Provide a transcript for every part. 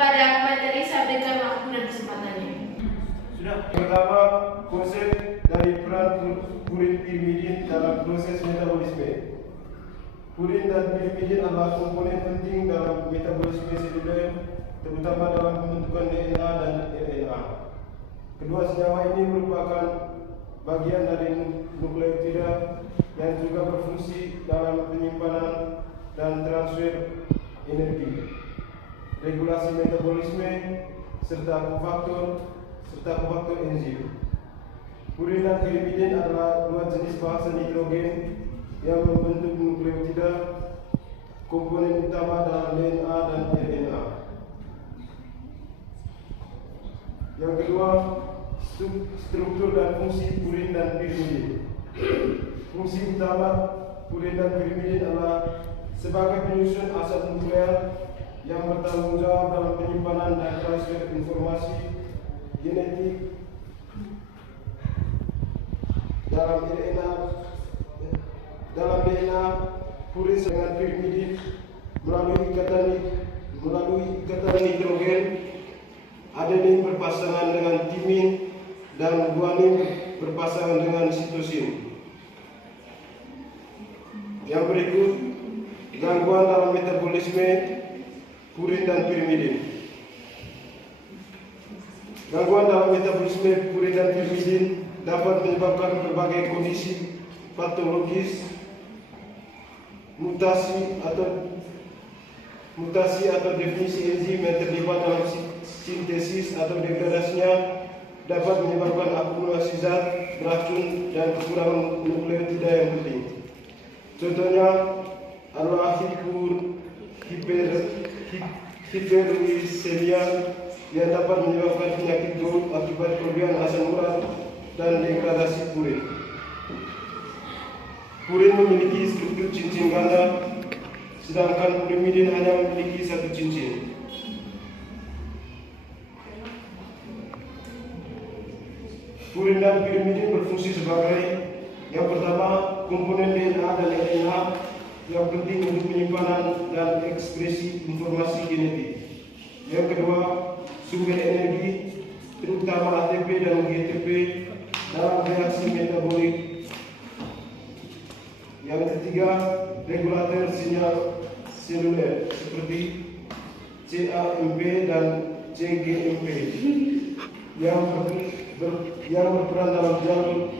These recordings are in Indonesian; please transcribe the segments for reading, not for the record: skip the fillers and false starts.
kepada materi saya berikan waktu dan kesempatannya. Sudah. Pertama, konsep dari peran purin pirimidin dalam proses metabolisme. Purin dan pirimidin adalah komponen penting dalam metabolisme seluler, terutama dalam pembentukan DNA dan RNA. Kedua senyawa ini merupakan bagian dari nukleotida yang juga berfungsi dalam penyimpanan dan transfer energi, regulasi metabolisme, serta kofaktor enzim. Purin dan pirimidin adalah dua jenis bahasa nitrogen yang membentuk nukleotida, komponen utama dalam DNA dan RNA. Yang kedua, struktur dan fungsi purin dan pirimidin. Fungsi utama purin dan pirimidin adalah sebagai penyusun asam nuklear yang bertanggung jawab dalam penyimpanan dan transfer informasi genetik dalam DNA. Purin dengan pirimidin melalui ikatan nitrogen, adenin berpasangan dengan timin dan guanin berpasangan dengan sitosin. Yang berikut, gangguan dalam metabolisme purin dan pirimidin. Gangguan dalam metabolisme purin dan pirimidin dapat menyebabkan berbagai kondisi patologis, mutasi atau definisi enzim yang terlibat dalam sintesis atau degradasinya dapat menyebabkan akumulasi zat beracun dan kekurangan nukleotida yang penting. Contohnya adalah hiperuricemia yang dapat menyebabkan penyakit Gout akibat kelebihan asam urat dan degradasi purin. Purin memiliki struktur cincin ganda, sedangkan pirimidin hanya memiliki satu cincin. Purin dan pirimidin berfungsi sebagai yang pertama, komponen DNA dan RNA yang penting untuk penyimpanan dan ekspresi informasi genetik. Yang kedua, sumber energi, terutama ATP dan GTP dalam reaksi metabolik. Yang ketiga, regulator sinyal seluler seperti CAMP dan CGMP yang berperan dalam jalur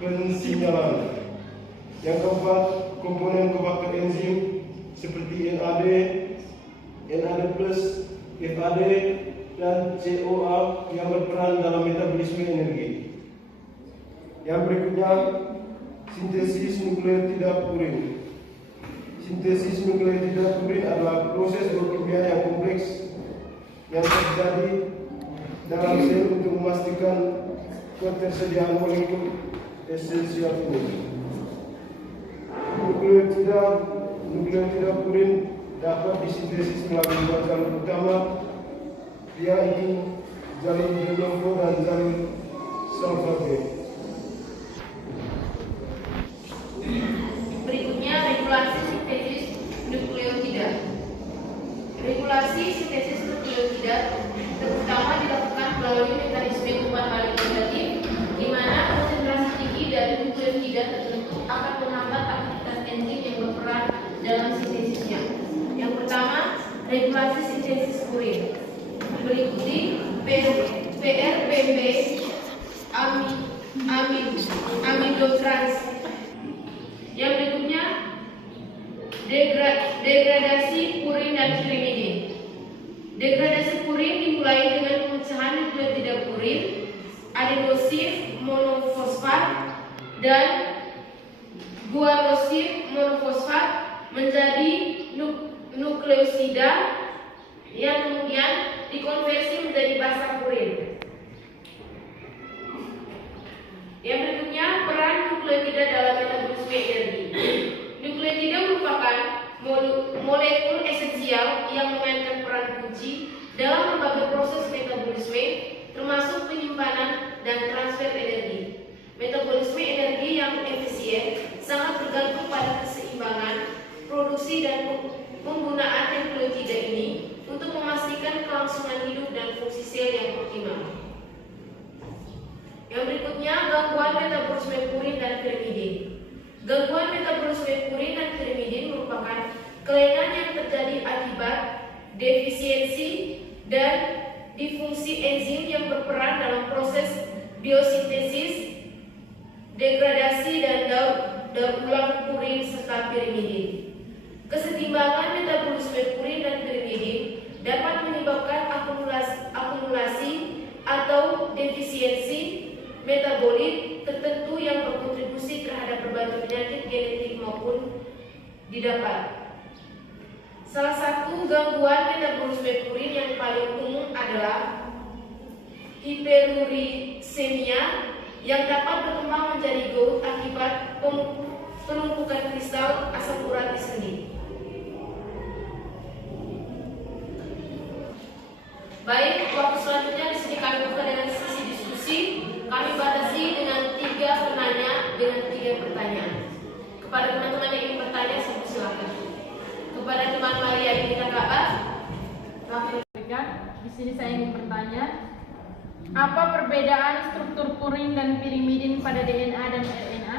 pensinyalan. Yang keempat, komponen kofaktor enzim seperti NAD+, FAD, dan CoA yang berperan dalam metabolisme energi. Yang berikutnya, sintesis nukleotida purin. Sintesis nukleotida purin adalah proses biokimia yang kompleks yang terjadi dalam sel untuk memastikan ketersediaan molekul esensial ini. Nukleotida purin dapat disintesis melalui dua jalur utama, yaitu jalur de novo dan jalur Salvage. Berikutnya, regulasi sintesis nukleotida. Regulasi sintesis nukleotida terutama dilakukan melalui mekanisme umpan balik negatif, di mana konsentrasi tinggi dari nukleotida tertentu akan menghambat aktivitas enzim yang berperan dalam sintesisnya. Yang pertama, regulasi sintesis purin. Berikuti PRPB amidotrans. Yang berikutnya, degradasi purin dan pirimidin. Degradasi purin dimulai dengan pemecahan nukleotida purin, adenosif monofosfat, dan guanosif monofosfat menjadi nukleosida yang kemudian dikonversi menjadi basa purin. Yang berikutnya, peran nukleotida dalam metabolisme energi. Nukleotida merupakan molekul esensial yang memainkan peran kunci dalam berbagai proses metabolisme, termasuk penyimpanan dan transfer energi. Metabolisme energi yang efisien sangat bergantung pada keseimbangan produksi dan penggunaan nukleotida ini untuk memastikan optimal. Yang berikutnya, gangguan metabolisme purin dan pirimidin. Gangguan metabolisme purin dan pirimidin merupakan kelainan yang terjadi akibat defisiensi dan difungsi enzim yang berperan dalam proses biosintesis, degradasi dan daur ulang purin serta pirimidin. Kesetimbangan metabolisme purin dan pirimidin dapat menyebabkan akumulasi atau defisiensi metabolit tertentu yang berkontribusi terhadap berbagai penyakit genetik maupun didapat. Salah satu gangguan metabolisme purin yang paling umum adalah hiperurisemia yang dapat berkembang menjadi gout akibat penumpukan kristal asam urat di sendi. Baik, waktu selanjutnya di sini kami buka dengan sesi diskusi. Kami batasi dengan 3 penanya dengan 3 pertanyaan. Kepada teman-teman yang ingin bertanya, saya persilakan. Kepada teman Maria Yunita Kabar, di sini saya ingin bertanya, apa perbedaan struktur purin dan pirimidin pada DNA dan RNA?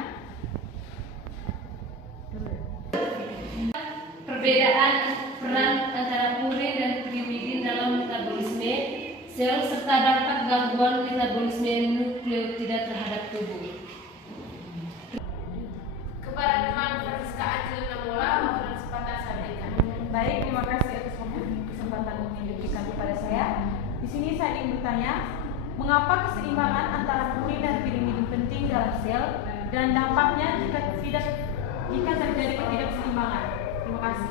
Perbedaan peran antara purin dan pirimidin dalam metabolisme sel serta dampak gangguan metabolisme nukleotida terhadap tubuh. kepada teman Francisca Angelina Mola, waktu dan kesempatan saya berikan. Baik, terima kasih atas kesempatan yang diberikan kepada saya. Di sini saya ingin bertanya, mengapa keseimbangan antara purin dan pirimidin penting dalam sel dan dampaknya jika terjadi ketidakseimbangan? Terima kasih.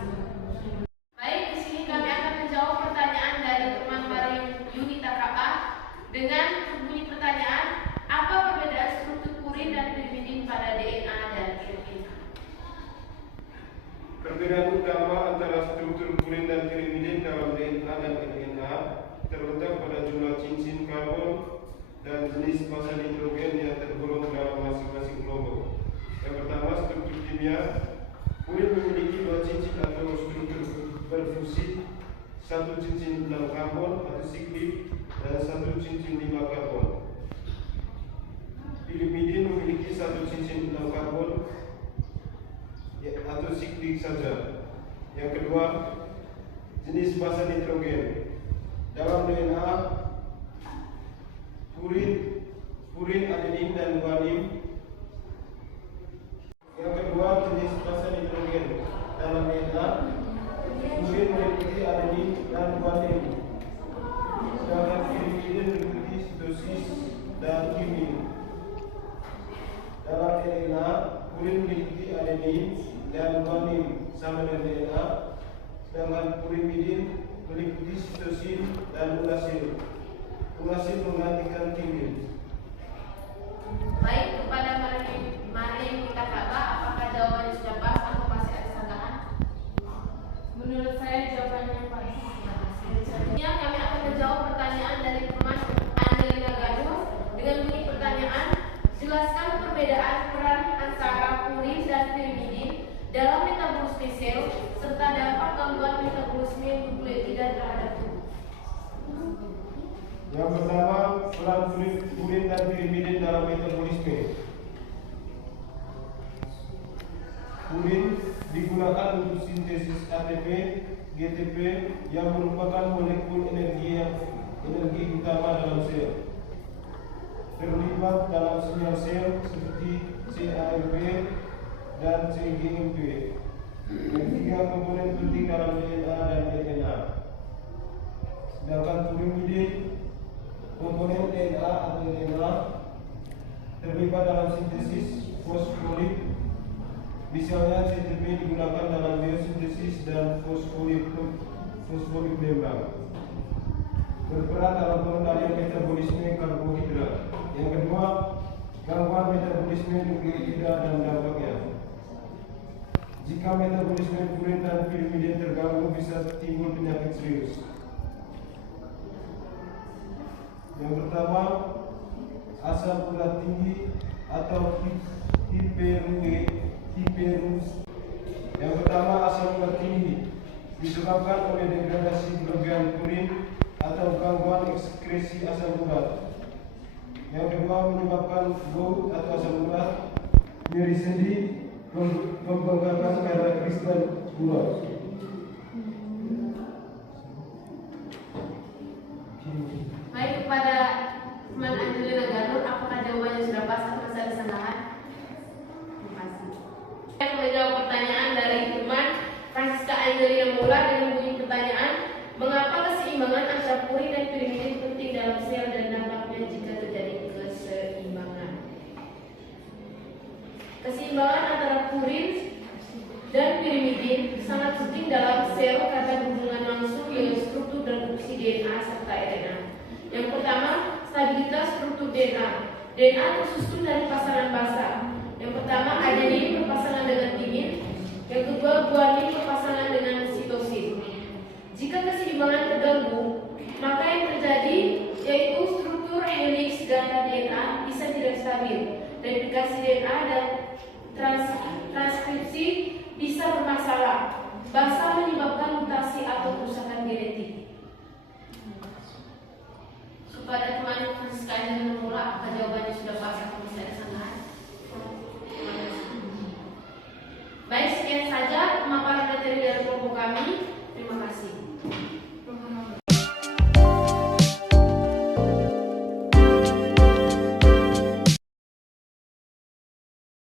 Baik, di sini kami akan menjawab pertanyaan dari teman Maria Yunita Kabar dengan bunyi pertanyaan, apa perbedaan struktur purin dan pirimidin pada DNA dan RNA? Perbedaan utama antara struktur purin dan pirimidin dalam DNA dan RNA terletak pada jumlah cincin karbon dan jenis massa nitrogen yang tergolong dalam masing-masing kelompok. Yang pertama, struktur kimia. Purin memiliki 2 cincin atau struktur berfungsi, 1 cincin 6 karbon atau siklik dan 1 cincin 5 karbon. Pirimidin memiliki 1 cincin 6 karbon atau siklik saja. Yang kedua, jenis massa nitrogen. Dalam DNA, purin, adenin dan guanin. Yang kedua, jenis massa nitrogen. Dalam DNA, purin meliputi adenin dan guanin, sedangkan pirimidin meliputi sitosis dan timin. Dalam RNA, purin meliputi adenin dan guanin sama dengan DNA, sedangkan pirimidin meliputi sitosin dan urasil. Urasil menggantikan timin. Baik, kepada Maria Yunita Kabar, apakah jawabannya sudah pas atau masih ada sanggahan? Menurut saya jawabannya pas. Selanjutnya kami akan menjawab pertanyaan dari teman Angelina Gaduh dengan bunyi pertanyaan, jelaskan perbedaan peran antara purin dan pirimidin dalam metabolisme sel serta dampak gangguan metabolisme nukleotida terhadap tubuh. Yang pertama, peran purin dan pirimidin dalam metabolisme. Purin digunakan untuk sintesis ATP, GTP yang merupakan molekul energi utama dalam sel. Terlibat dalam sinyal sel seperti CAMP dan CGMP. Yang 3 komponen penting dalam DNA dan RNA. Sedangkan pirimidin, komponen DNA atau RNA, terlibat dalam sintesis fosfolip. Misalnya CTP digunakan dalam biosintesis dan fosfolip membran. Berperan dalam pengendalian metabolisme karbohidrat. Yang kedua, gangguan metabolisme nukleotida dan dampaknya. Jika metabolisme purin dan pirimidin terganggu, bisa timbul penyakit serius. Yang pertama, asam urat tinggi atau Yang pertama, asam urat tinggi disebabkan oleh degradasi berlebihan purin atau gangguan ekskresi asam urat. Yang kedua, menyebabkan bau atau asam urat, nyeri sendi, pembengkakan karena kristal urat. Baik, kepada teman Angelina Garut, apakah jawabannya sudah pas atau masih ada kesalahan? Terima kasih. Saya akan menjawab pertanyaan dari teman Francisca Angelina Mola dengan bunyi pertanyaan, mengapa keseimbangan antara purin dan pirimidin penting dalam sel dan dampaknya jika terjadi keseimbangan? Keseimbangan antara purin dan pirimidin sangat penting dalam sel karena berhubungan langsung dengan struktur dan fungsi DNA serta RNA. Yang pertama, stabilitas struktur DNA. DNA tersusun dari pasangan basa. Yang pertama, adenin berpasangan dengan timin. Yang kedua, guanin berpasangan dengan sitosin. Jika keseimbangan terganggu, maka yang terjadi yaitu struktur helix ganda DNA bisa tidak stabil. Replikasi DNA dalam